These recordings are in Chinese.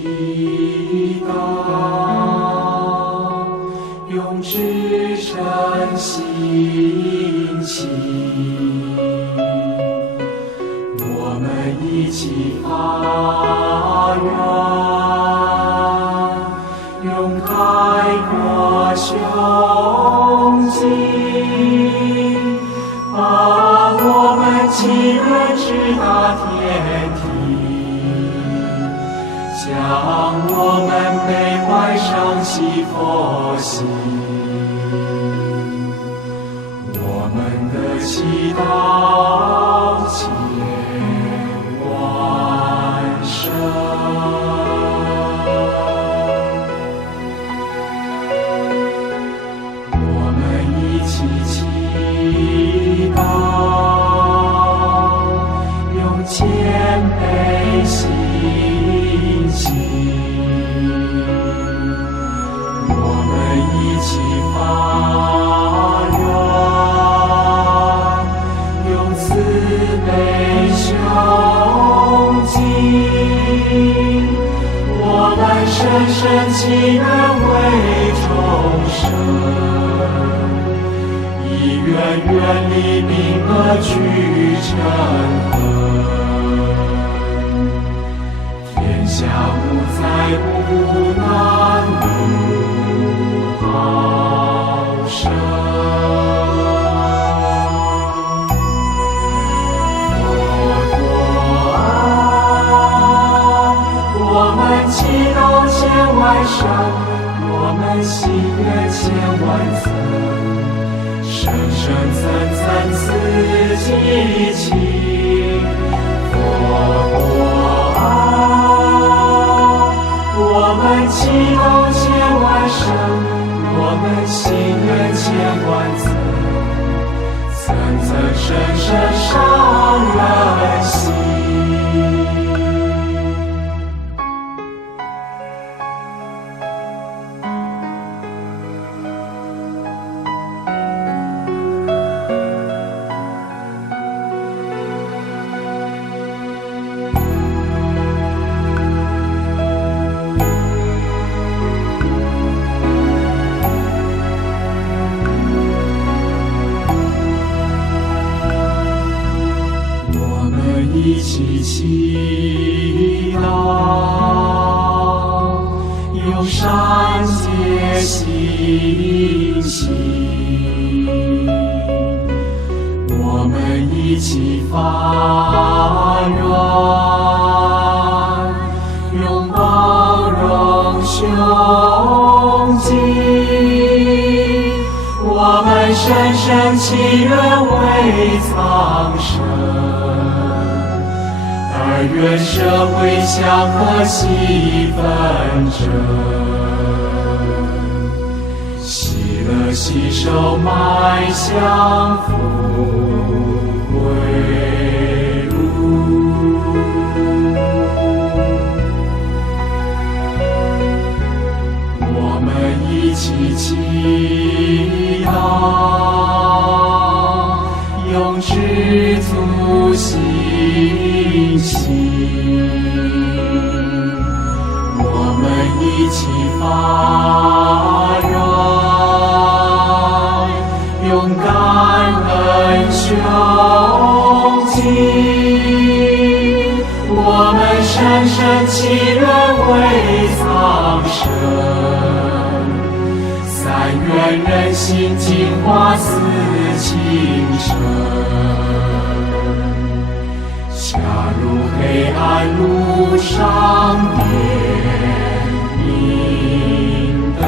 祈祷，用至诚心祈，我们一起发愿，用开阔胸襟，把我们祈愿直达天庭，将我们悲怀伤息佛心，我们的祈祷千万声。我们一起祈祷，用谦卑心情，我们一起发愿，用慈悲胸襟，我们深深祈愿为众生，以愿远离病恶俱嗔恨，天下无灾无难无好生。佛国啊，我们祈祷千万声，我们心愿千万层，生生层层次激情。佛国啊，我们祈祷千万声，我们心愿千万层，层层深深上人心。一起祈祷，用善解心行，我们一起发愿，用包容胸襟，我们深深祈愿为苍生，而愿社会祥和喜纷争，喜乐携手迈向富贵路。我们一起祈祷，用知足心行，我们一起发愿，用感恩胸襟，我们深深祈愿为苍生，三愿人心净化似清晨，恰如黑暗路上点明灯。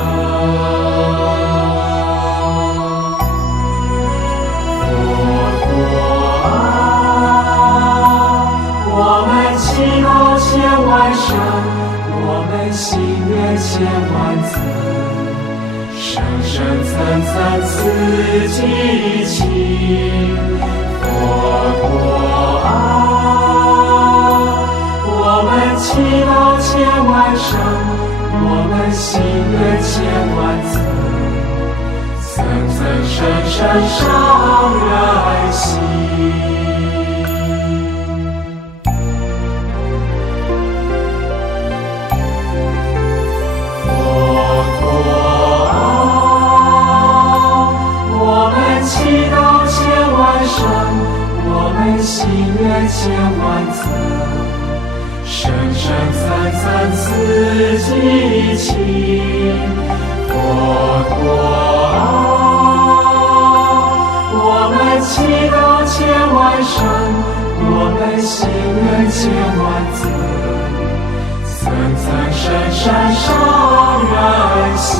佛国啊，我们祈祷千万声，我们心愿千万层，生生层层次激情。佛国啊，我们祈祷千万声，我们心愿千万层，层层深深上人心。千万增，生生层层赐激情。佛陀啊，我们祈祷千万声，我们心愿千万增，层层深深上人心。